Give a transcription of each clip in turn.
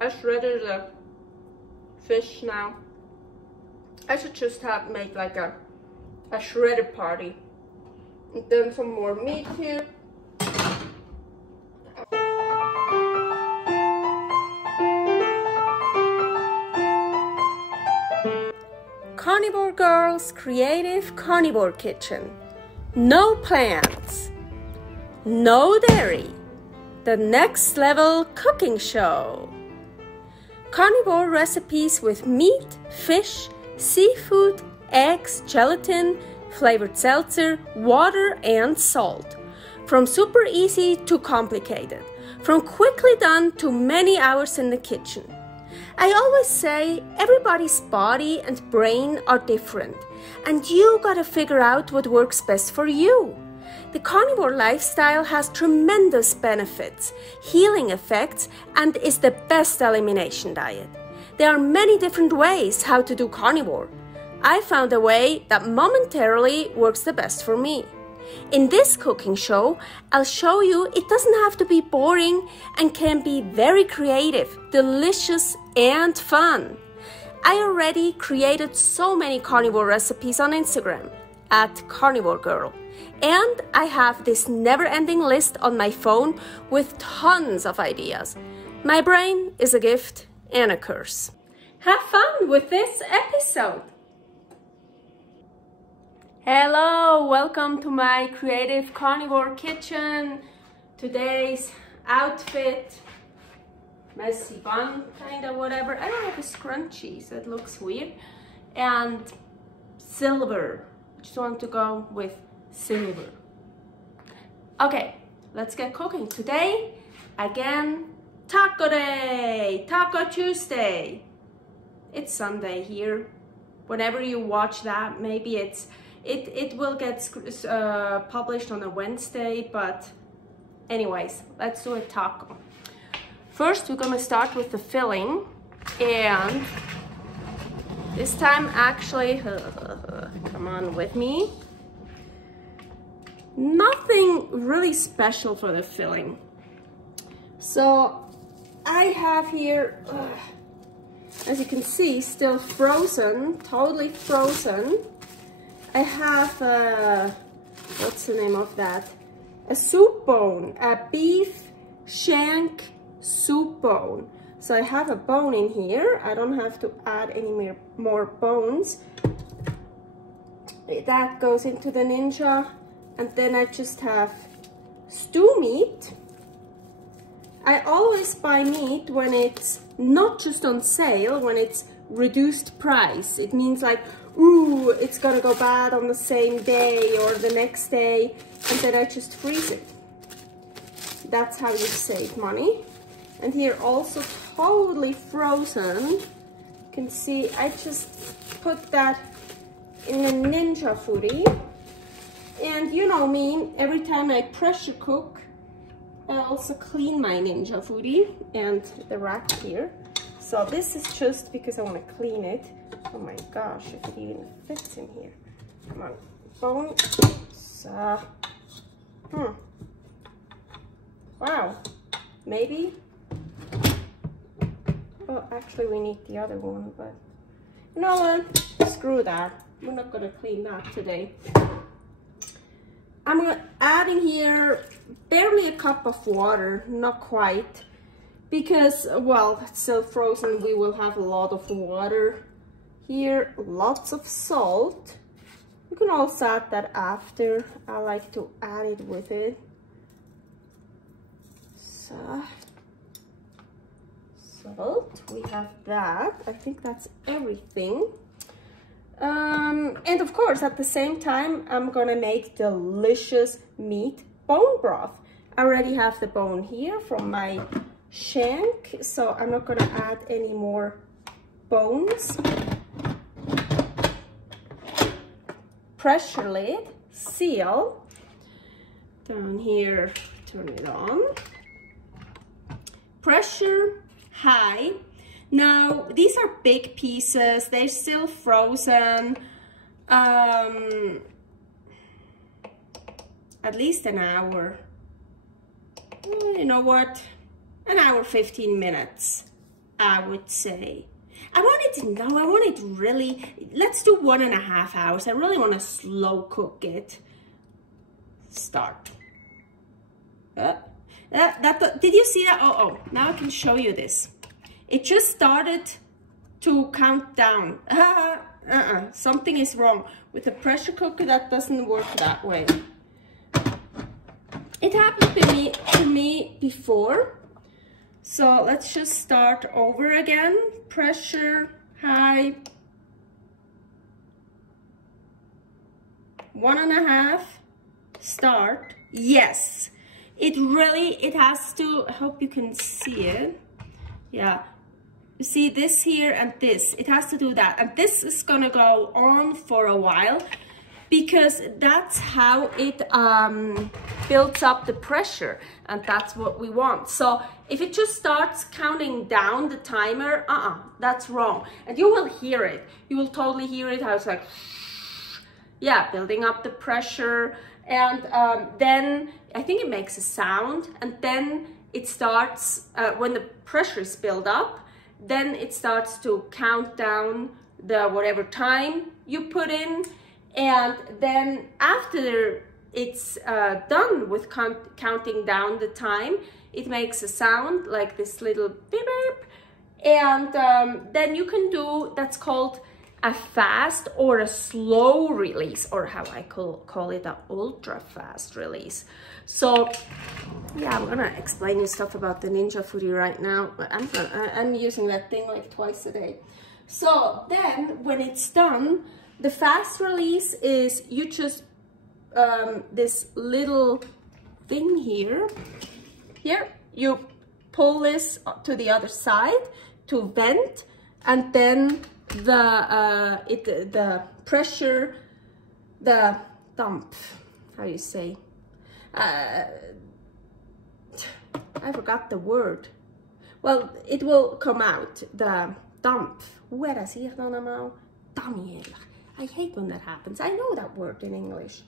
I shredded the fish now. I should just make like a shredded party. And then some more meat here. Carnivore Girl's Creative Carnivore Kitchen. No plants, no dairy, the next level cooking show. Carnivore recipes with meat, fish, seafood, eggs, gelatin, flavored seltzer, water, and salt. From super easy to complicated, from quickly done to many hours in the kitchen. I always say everybody's body and brain are different, and you gotta figure out what works best for you. The carnivore lifestyle has tremendous benefits, healing effects, and is the best elimination diet. There are many different ways how to do carnivore. I found a way that momentarily works the best for me. In this cooking show, I'll show you it doesn't have to be boring and can be very creative, delicious, and fun. I already created so many carnivore recipes on Instagram at karnivorgirl. And I have this never-ending list on my phone with tons of ideas. My brain is a gift and a curse. Have fun with this episode. Hello, welcome to my creative carnivore kitchen. Today's outfit, messy bun, kind of whatever. I don't have a scrunchie, so it looks weird. And silver. I just want to go with silver. Okay, let's get cooking. Today, again, taco day, Taco Tuesday. It's Sunday here. Whenever you watch that, maybe it will get published on a Wednesday, but anyways, let's do a taco. First, we're gonna start with the filling, and this time actually, come on with me, nothing really special for the filling. So I have here, as you can see, still frozen, totally frozen. I have, what's the name of that? A soup bone, a beef shank soup bone. So I have a bone in here. I don't have to add any more bones. That goes into the Ninja. And then I just have stew meat. I always buy meat when it's not just on sale, when it's reduced price. It means like, ooh, it's gonna go bad on the same day or the next day, and then I just freeze it. That's how you save money. And here also totally frozen. You can see I just put that in a Ninja Foodi. And you know me, every time I pressure cook, I also clean my Ninja Foodi and the rack here. So this is just because I want to clean it. Oh my gosh, if it even fits in here. Come on, bone. So, wow, maybe. Oh, actually we need the other one, but you know what? Screw that. We're not gonna clean that today. I'm gonna add in here barely a cup of water, not quite, because, well, it's still frozen. We will have a lot of water here, lots of salt. You can also add that after. I like to add it with it. So, salt, we have that. I think that's everything. And of course, at the same time, I'm gonna make delicious meat bone broth. I already have the bone here from my shank, so I'm not gonna add any more bones. Pressure lid, seal. Down here, turn it on. Pressure high. Now, these are big pieces. They're still frozen. At least an hour. You know what? An hour, 15 minutes. I would say. I want it really, let's do 1.5 hours. I really want to slow cook it. Start. Did you see that? Oh, now I can show you this. It just started to count down. Something is wrong. With a pressure cooker, that doesn't work that way. It happened to me before. So let's just start over again. Pressure, high. 1.5, start. Yes, it has to, I hope you can see it. Yeah, you see this here and this, it has to do that. And this is gonna go on for a while because that's how it builds up the pressure, and that's what we want. So if it just starts counting down the timer, that's wrong. And you will hear it. You will totally hear it, how it's like, yeah, building up the pressure. And then I think it makes a sound, and then it starts, when the pressure is built up, then it starts to count down the whatever time you put in. And then after it's done with counting down the time, it makes a sound like this little beep beep. And then you can do, that's called a fast or a slow release, or how I call it, an ultra fast release. So yeah, I'm gonna explain you stuff about the Ninja Foodi right now. I'm using that thing like twice a day. So then when it's done, the fast release is you just this little thing here, you pull this to the other side to vent, and then the pressure, the dump, how you say, I forgot the word. Well, it will come out, the dump. Hoe dat zie je dan allemaal? I hate when that happens. I know that word in English.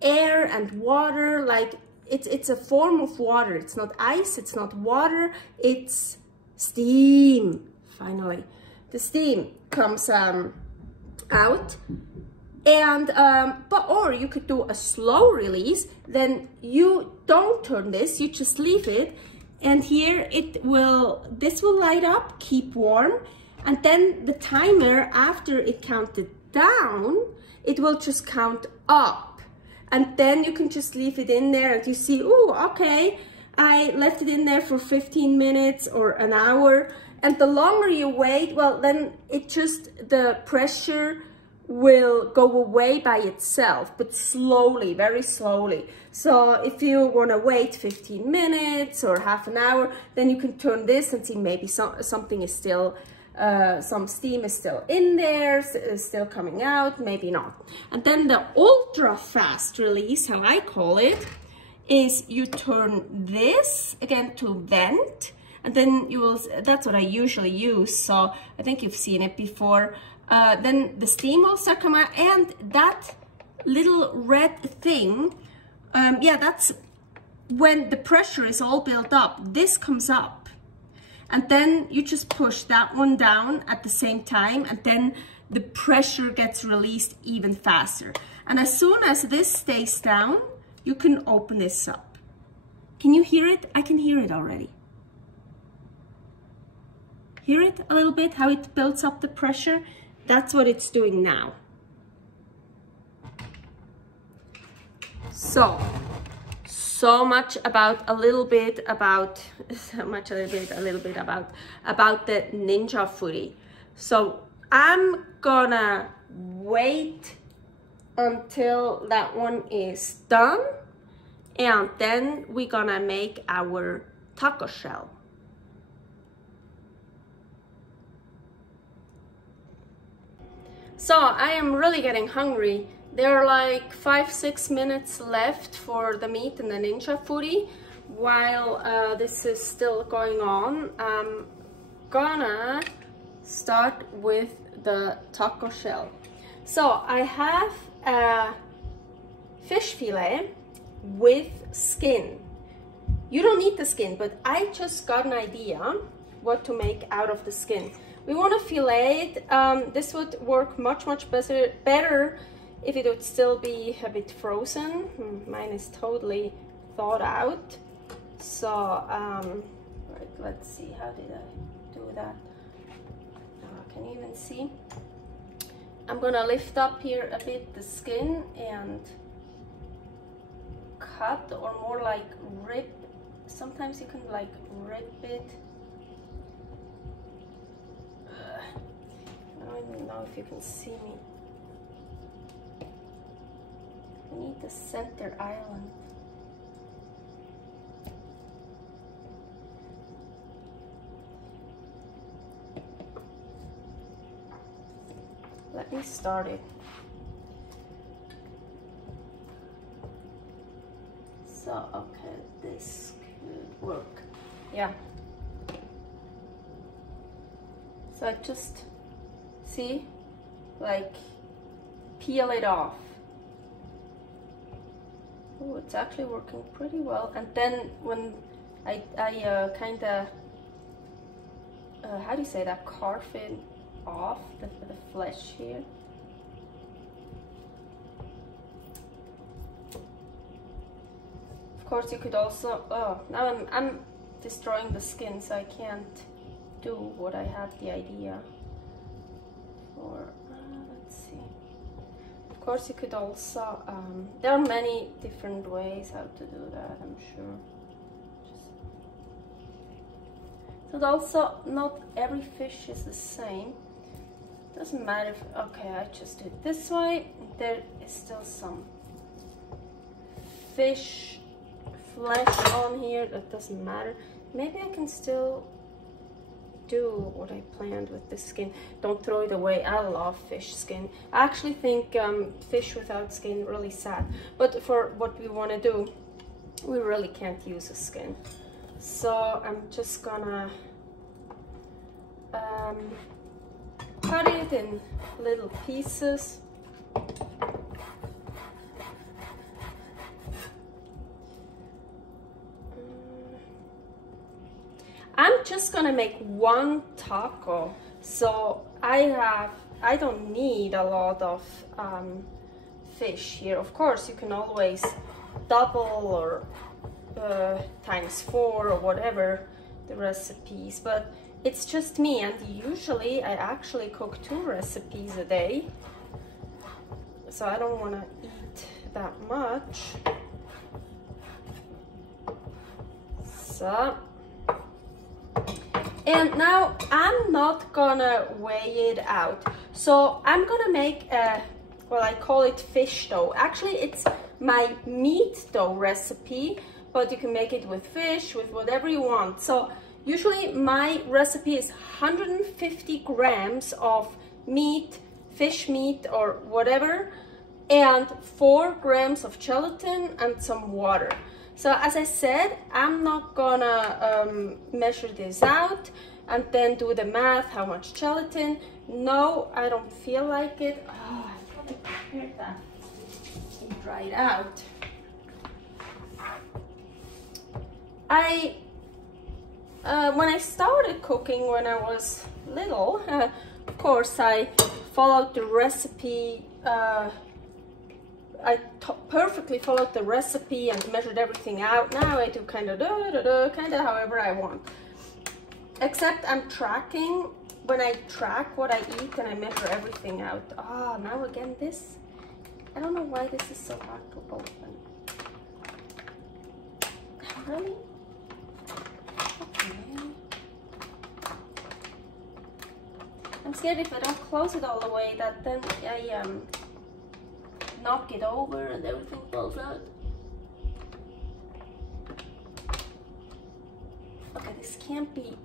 Air and water, like it's a form of water. It's not ice, it's not water, it's steam. Finally, the steam comes out. And or you could do a slow release. Then you don't turn this, you just leave it, and here this will light up, keep warm, and then the timer, after it counted down, it will just count up, and then you can just leave it in there, and you see, oh, okay, I left it in there for 15 minutes or an hour, and the longer you wait, well, then the pressure will go away by itself, but slowly, very slowly. So if you want to wait 15 minutes or half an hour, then you can turn this and see maybe something is still, some steam is still in there, still coming out, maybe not. And then the ultra fast release, how I call it, is you turn this again to vent, and then you will, that's what I usually use, so I think you've seen it before. Then the steam will start coming out, and that little red thing, yeah, that's when the pressure is all built up. This comes up, and then you just push that one down at the same time, and then the pressure gets released even faster. And as soon as this stays down, you can open this up. Can you hear it? I can hear it already. Hear it a little bit, how it builds up the pressure? That's what it's doing now. So much about a little bit about the Ninja Foodi. So I'm gonna wait until that one is done, and then we're gonna make our taco shell. So I am really getting hungry. There are like 5-6 minutes left for the meat and the Ninja Foodi. While this is still going on, I'm gonna start with the taco shell. So I have a fish fillet with skin. You don't need the skin, but I just got an idea what to make out of the skin. We want to fillet it. This would work much better if it would still be a bit frozen. Mine is totally thawed out. So right, let's see, how did I do that? Can you even see? I'm gonna lift up here a bit the skin and cut, or more like rip. Sometimes you can like rip it. I don't even know if you can see me. I need the center island. Let me start it. So, okay, this could work. Yeah. So I just, see, like, peel it off. Oh, it's actually working pretty well. And then when I kind of, how do you say that, carve it off, the flesh here. Of course, you could also, oh, now I'm destroying the skin, so I can't do what I had the idea for. Let's see. Of course, you could also, there are many different ways how to do that, I'm sure. So also, not every fish is the same. Doesn't matter if, okay, I just do it this way. There is still some fish flesh on here, that doesn't matter. Maybe I can still do what I planned with the skin. Don't throw it away. I love fish skin. I actually think fish without skin really sad, but for what we want to do, we really can't use a skin. So I'm just gonna cut it in little pieces. I'm just gonna make one taco, so I don't need a lot of fish here. Of course, you can always double or ×4 or whatever the recipes, but it's just me, and usually I actually cook 2 recipes a day, so I don't want to eat that much. So, and now I'm not gonna weigh it out, so I'm gonna make a, well, I call it fish dough. Actually, it's my meat dough recipe, but you can make it with fish, with whatever you want. So usually my recipe is 150 grams of meat, fish meat or whatever, and 4 grams of gelatin and some water. So as I said, I'm not gonna measure this out and then do the math, how much gelatin. No, I don't feel like it. Oh, I probably prepared that and dry it out. When I started cooking when I was little, of course I followed the recipe. I perfectly followed the recipe and measured everything out. Now I do kind of however I want. Except I'm tracking. When I track what I eat and I measure everything out. Ah, now again this. I don't know why this is so hard to open. Really? Okay. I'm scared if I don't close it all the way that then I knock it over and everything falls out. Okay, this can't be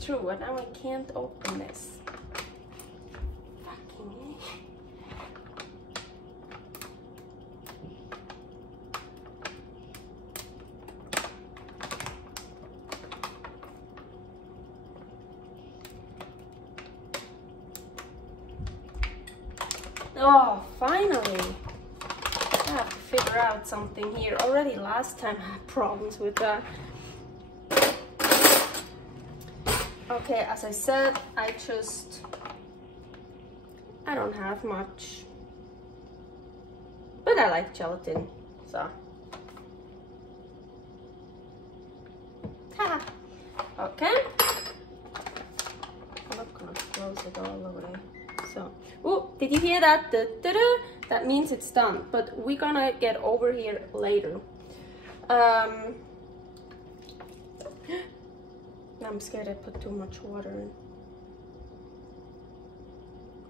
true, and now I can't open this. Fucking oh, finally! I have to figure out something here. Already last time I had problems with that. Okay, as I said, I don't have much, but I like gelatin, so. Ta! Okay. I'm not gonna close it all the way. So, oh, did you hear that? That means it's done, but we're gonna get over here later. I'm scared I put too much water in.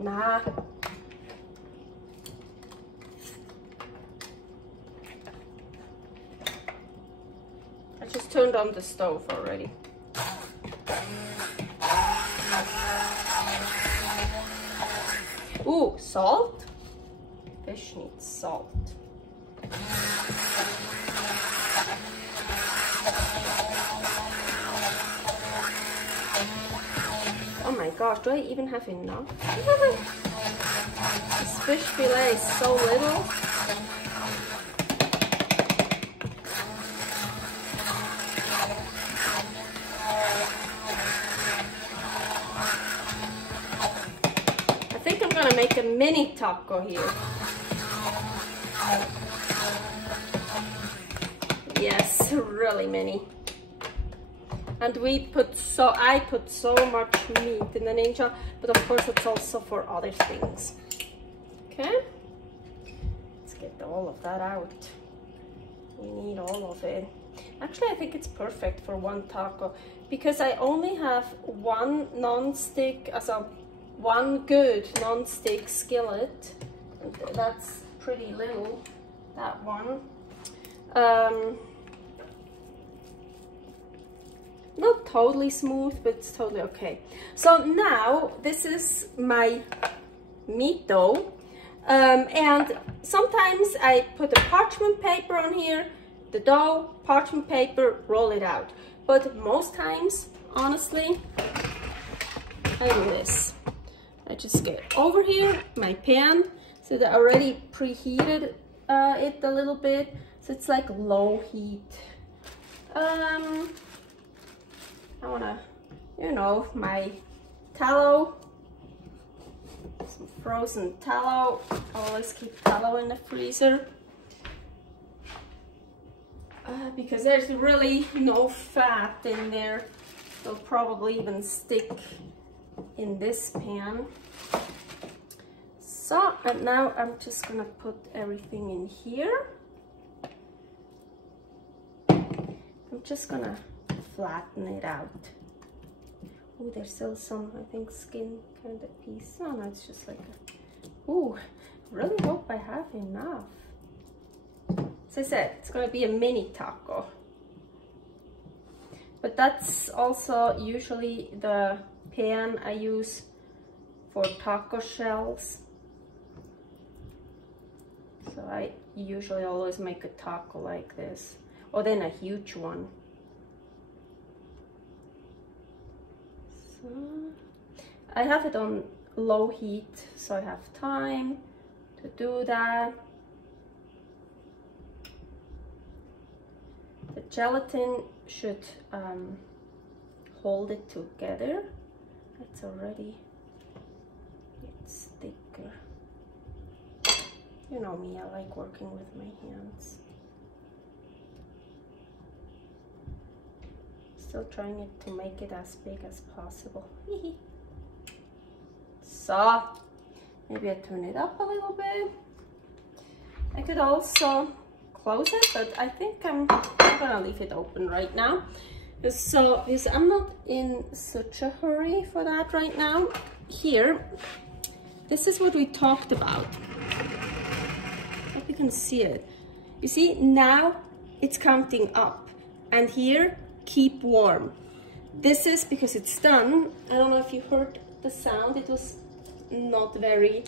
Nah. I just turned on the stove already. Ooh, salt? Fish needs salt. Oh my gosh, do I even have enough? This fish fillet is so little. I think I'm gonna make a mini taco here. Yes, really mini. And I put so much meat in the Ninja, but of course it's also for other things. Okay, let's get all of that out. We need all of it. Actually, I think it's perfect for one taco because I only have one non-stick, one good non-stick skillet. And that's pretty little, that one. Not totally smooth, but it's totally okay. So now this is my meat dough, and sometimes I put a parchment paper on here, the dough, parchment paper, roll it out. But most times, honestly, I do this. I just get over here, my pan, so that I already preheated it a little bit, so it's like low heat. I wanna, you know, my tallow, some frozen tallow. I always keep tallow in the freezer because there's really no fat in there. It'll probably even stick in this pan. So, and now I'm just gonna put everything in here. I'm just gonna flatten it out. Oh, there's still some, I think, skin kind of piece. Oh no, it's just like a, ooh, really hope I have enough. As I said, it's gonna be a mini taco. But that's also usually the pan I use for taco shells. So I usually always make a taco like this, or then a huge one. I have it on low heat, so I have time to do that. The gelatin should hold it together. It's thicker. You know me, I like working with my hands. Still trying it to make it as big as possible. So, maybe I turn it up a little bit. I could also close it, but I think I'm gonna leave it open right now. So, because I'm not in such a hurry for that right now. Here, this is what we talked about. I hope you can see it. You see, now it's counting up, and here, keep warm. This is because it's done. I don't know if you heard the sound. It was not very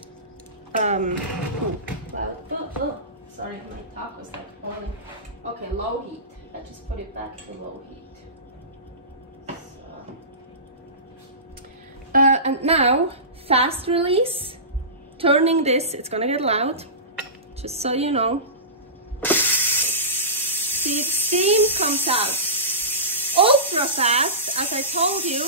well, sorry, my taco's like boiling. Okay, low heat. I just put it back to low heat. So. And now fast release, turning this, it's gonna get loud, just so you know. See, steam comes out ultra fast, as I told you.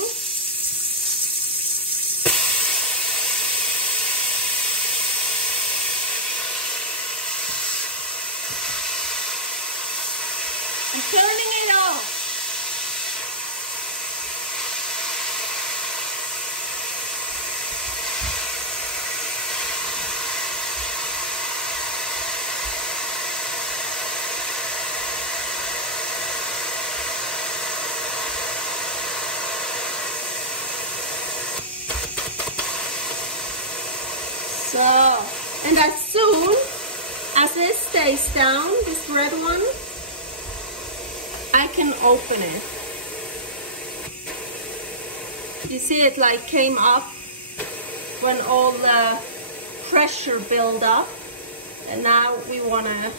So, and as soon as this stays down, this red one, I can open it. You see it like came up when all the pressure built up, and now we wanna,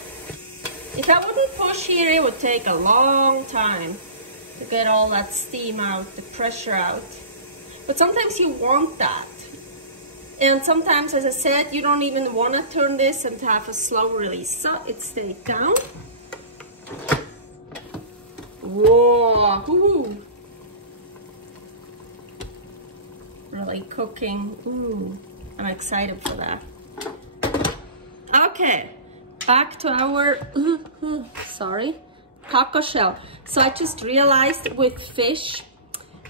if I wouldn't push here, it would take a long time to get all that steam out, the pressure out. But sometimes you want that. And sometimes, as I said, you don't even want to turn this and have a slow release. So it stayed down. Whoa! Ooh. Really cooking. Ooh, I'm excited for that. Okay, back to our, sorry, taco shell. So I just realized with fish,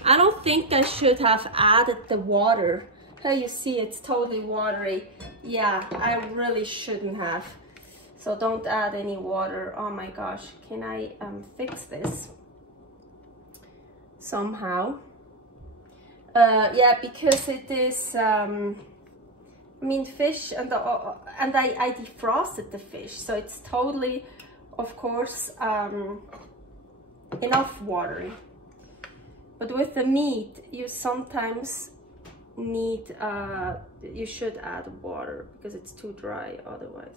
I don't think I should have added the water. Here you see it's totally watery. Yeah, I really shouldn't have. So don't add any water. Oh my gosh, can I fix this somehow? Yeah, because it is, I mean, fish, and I defrosted the fish, so it's totally, of course, enough watery. But with the meat, you sometimes need, you should add water because it's too dry otherwise.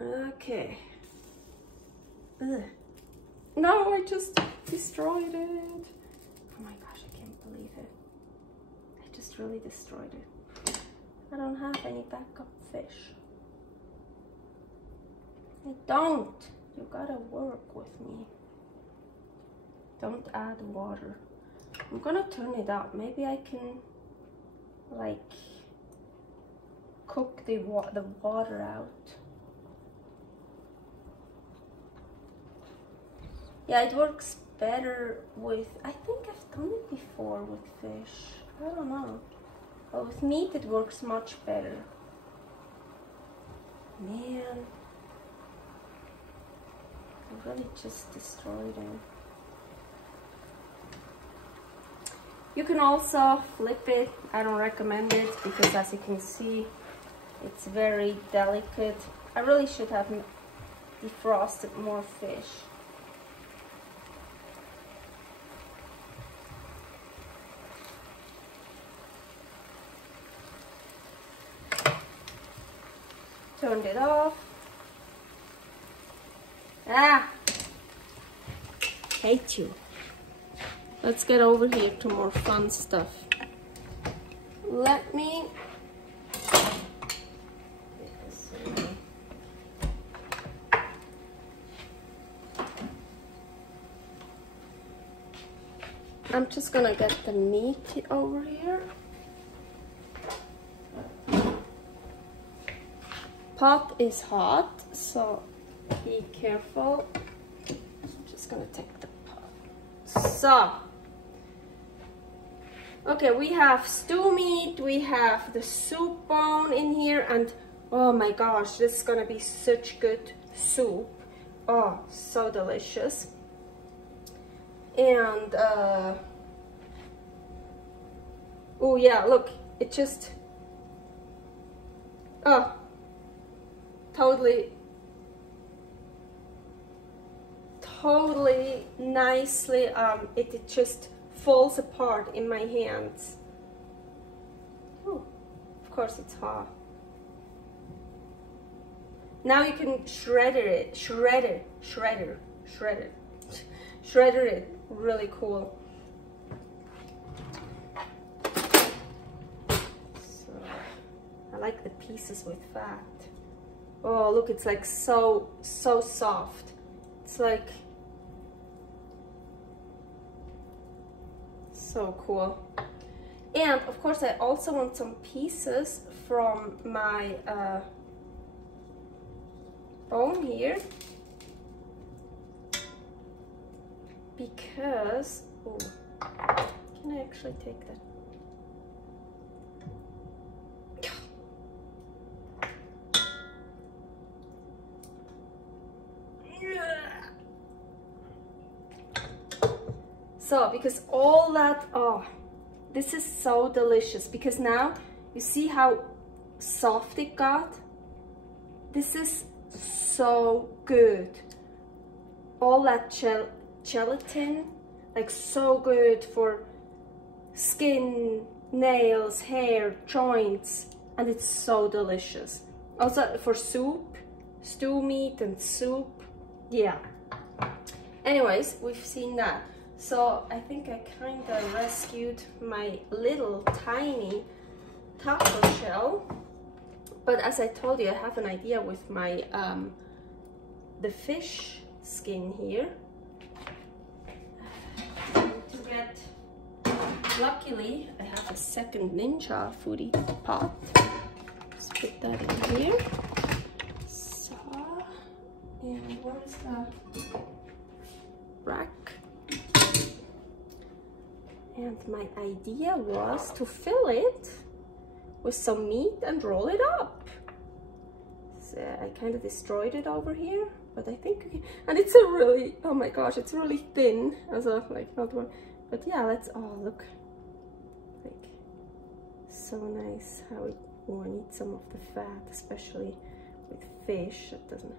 Okay. Ugh. No, I just destroyed it. Oh my gosh, I can't believe it. I just really destroyed it. I don't have any backup fish. I don't. You gotta work with me. Don't add water. I'm gonna turn it up. Maybe I can, like, cook the water out. Yeah, it works better with, I think I've done it before with fish. I don't know. But with meat, it works much better. Man. I really just destroyed it. You can also flip it. I don't recommend it because, as you can see, it's very delicate. I really should have defrosted more fish. Turned it off. Ah! Hate you. Let's get over here to more fun stuff. Let me... I'm just gonna get the meat over here. Pot is hot, so be careful. I'm just gonna take the pot. So, okay, we have stew meat, we have the soup bone in here, and oh my gosh, this is gonna be such good soup. Oh, so delicious. And oh yeah, look, it just, oh, totally nicely, it just falls apart in my hands. Oh, of course it's hot. Now you can shredder it, really cool. So, I like the pieces with fat. Oh, look, it's like so soft. It's like so cool. And of course I also want some pieces from my bone here, because, oh, can I actually take that? So, because all that, oh, this is so delicious because now you see how soft it got. This is so good. All that gelatin, like so good for skin, nails, hair, joints, and it's so delicious. Also for soup, stew meat and soup, yeah. Anyways, we've seen that. So I think I kind of rescued my little tiny taco shell. But as I told you, I have an idea with my the fish skin here. To get, luckily, I have a second Ninja Foodi pot. Let's put that in here. So, and what is that? Rack. And my idea was to fill it with some meat and roll it up. So I kind of destroyed it over here, but I think, and it's a really, oh my gosh, it's really thin, also like not one, but yeah, let's, oh look, like so nice how it, oh, I need some of the fat, especially with fish. It doesn't,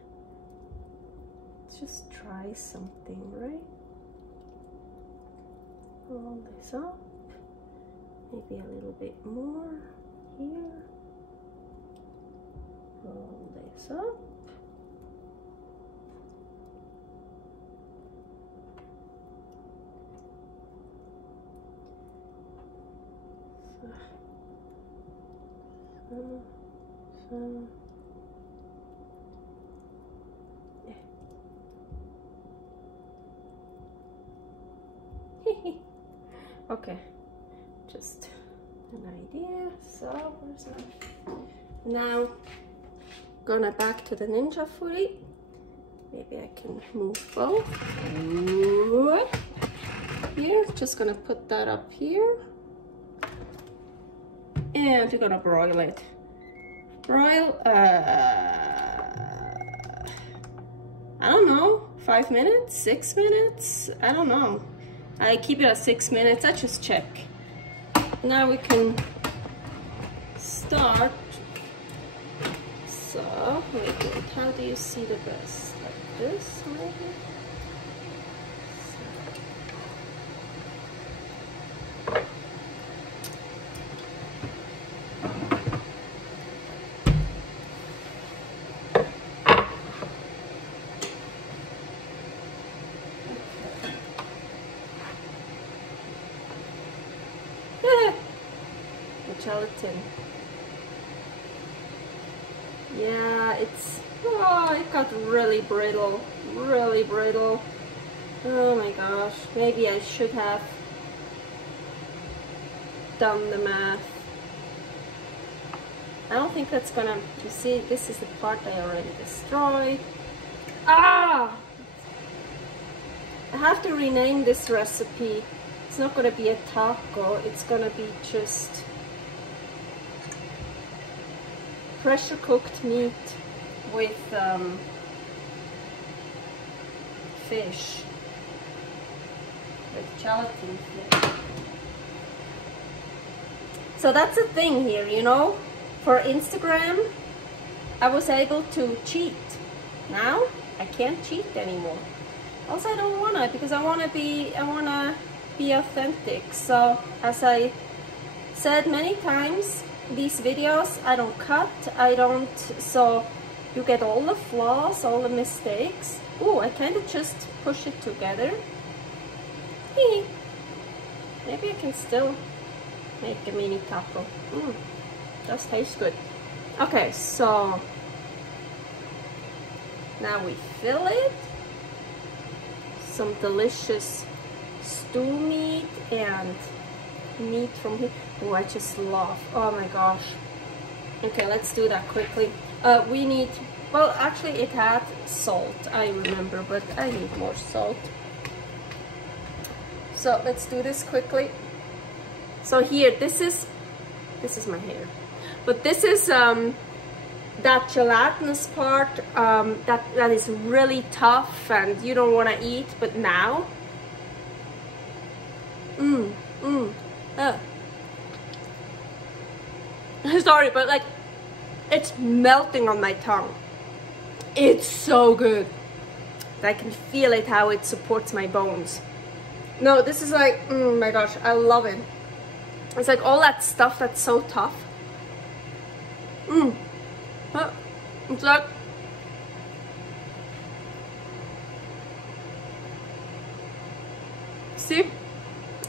let's just try something, right? Roll this up, maybe a little bit more here. Roll this up. So. Yeah. Okay, just an idea. So where's my, now gonna back to the Ninja Foodi. Maybe I can move both. Here, just gonna put that up here, and we're gonna broil it. Broil, I don't know, 5 minutes, 6 minutes, I don't know. I keep it at 6 minutes, I just check. Now we can start. So, wait, how do you see the best? Like this, maybe? Gelatin. Yeah, it's, oh, it got really brittle, really brittle. Oh my gosh, maybe I should have done the math. I don't think that's gonna, you see, this is the part I already destroyed. Ah! I have to rename this recipe. It's not gonna be a taco, it's gonna be just pressure cooked meat with fish, with gelatin fish. So that's the thing here, you know, for Instagram I was able to cheat. Now I can't cheat anymore. Also I don't wanna, because I wanna be authentic. So as I said many times, these videos I don't cut, I don't, so you get all the flaws, all the mistakes. Oh, I kind of just push it together. Maybe I can still make a mini taco. Does taste good. Okay, so now we fill it. Some delicious stew meat and meat from here. Oh, I just love, oh my gosh. Okay, let's do that quickly. We need, well, actually it had salt, I remember, but I need more salt. So let's do this quickly. So here, this is my hair, but this is that gelatinous part that is really tough and you don't want to eat, but now Sorry, but like, it's melting on my tongue. It's so good. I can feel it, how it supports my bones. No, this is like, oh my gosh, I love it. It's like all that stuff that's so tough. It's like, see,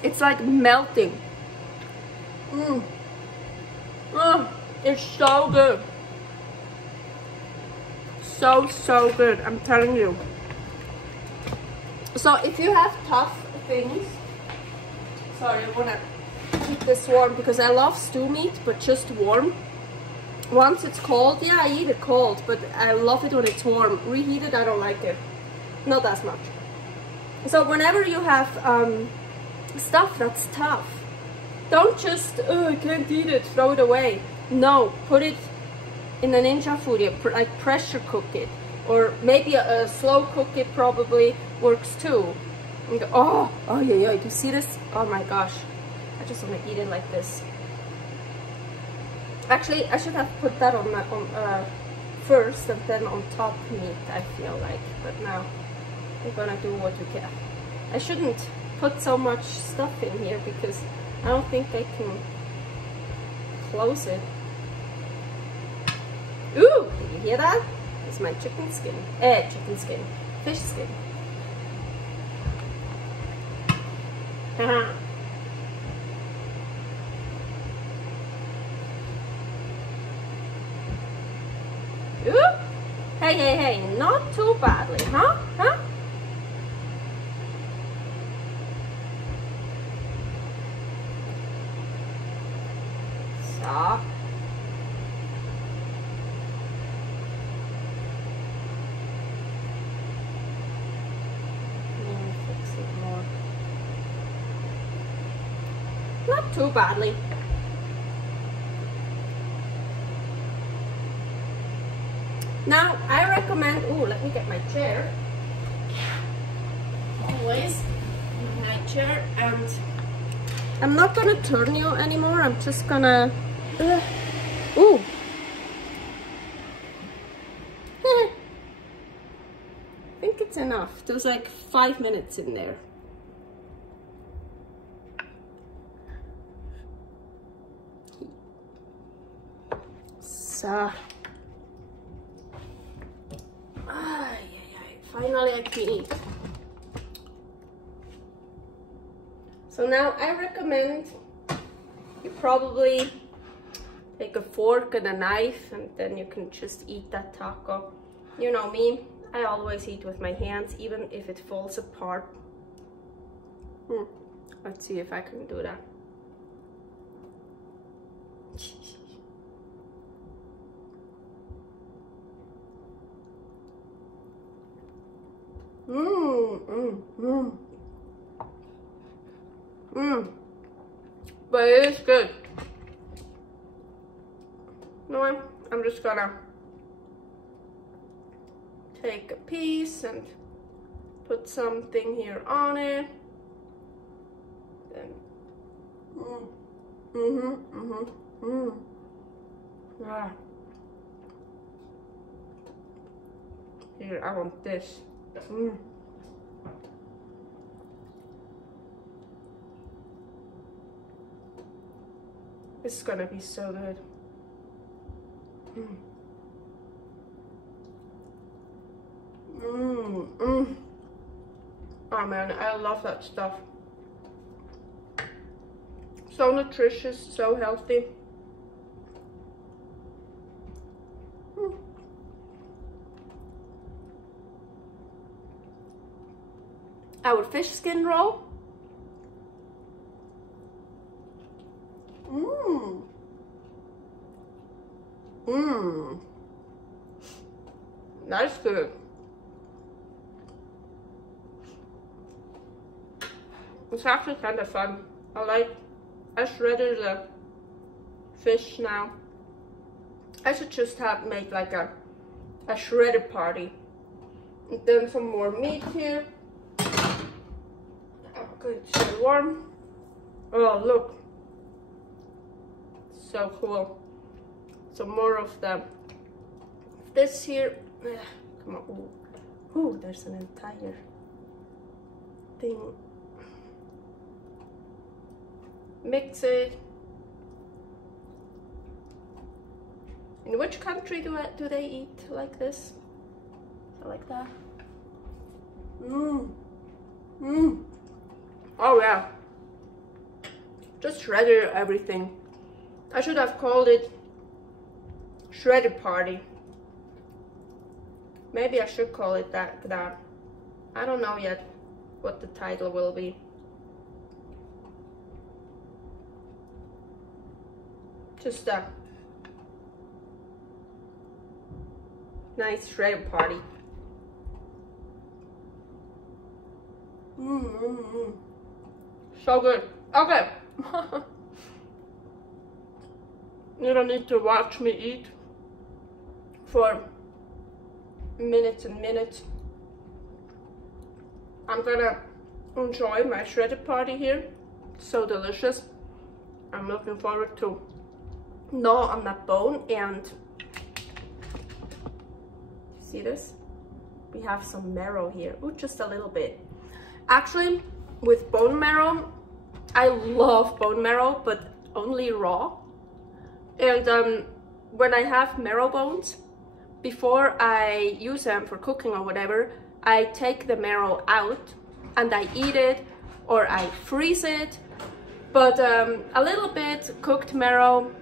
it's like melting. It's so good. So good, I'm telling you. So if you have tough things, sorry, I wanna keep this warm because I love stew meat, but just warm. Once it's cold, yeah, I eat it cold, but I love it when it's warm. Reheated, I don't like it, not as much. So whenever you have stuff that's tough, don't just, oh, I can't eat it, throw it away. No, put it in a Ninja Foodi, like pressure cook it, or maybe a slow cook it probably works too. And oh yeah, you see this? Oh my gosh, I just want to eat it like this. Actually, I should have put that on my first and then on top meat, I feel like, but now we're gonna do what we can. I shouldn't put so much stuff in here because I don't think I can close it. Ooh, did you hear that? It's my chicken skin. Fish skin. Ooh. Hey, not too badly, huh? So. Fix it more. Not too badly. Now, I recommend, oh, let me get my chair. Always my chair, and I'm not gonna turn you anymore, I'm just gonna, ooh. I think it's enough. There was like 5 minutes in there. So. Finally I can eat. So now I recommend you probably take a fork and a knife and then you can just eat that taco. You know me, I always eat with my hands even if it falls apart. Let's see if I can do that. But it is good. You know what? I'm just gonna take a piece and put something here on it. Then, ah. Here, I want this. This is gonna be so good. Oh man, I love that stuff. So nutritious, so healthy. Our fish skin roll. That's good. It's actually kind of fun. I shredded the fish now. I should just have made like a shredded party. And then some more meat here. Good, so warm. Oh, look. So cool. some more of this here. Come on. Ooh, there's an entire thing. Mix it. In which country do they eat like this? Like that? Oh yeah. Just shredded everything. I should have called it Shredded Party. Maybe I should call it that. I don't know yet what the title will be. Just a nice shredded party. So good. Okay. You don't need to watch me eat for minutes and minutes. I'm gonna enjoy my shredded party here. So delicious. I'm looking forward to gnaw on that bone. And see this? We have some marrow here. Ooh, just a little bit. Actually, with bone marrow, I love bone marrow, but only raw. And when I have marrow bones, before I use them for cooking or whatever, I take the marrow out and I eat it or I freeze it. But a little bit cooked marrow,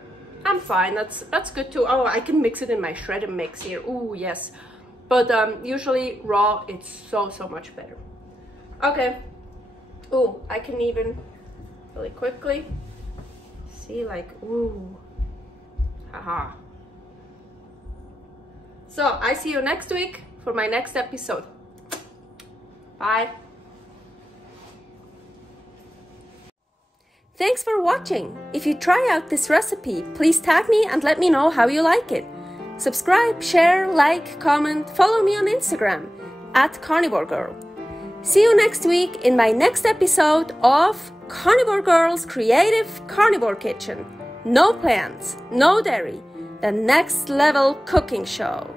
I'm fine. That's good too. Oh, I can mix it in my shredded mix here. Ooh, yes. But usually raw, it's so much better. Okay. Ooh, I can even really quickly see, like, ooh. Haha. So I see you next week for my next episode. Bye. Thanks for watching. If you try out this recipe, please tag me and let me know how you like it. Subscribe, share, like, comment, follow me on Instagram @carnivorgirl. See you next week in my next episode of Carnivore Girl's Creative Carnivore Kitchen. No plants, no dairy, the next level cooking show.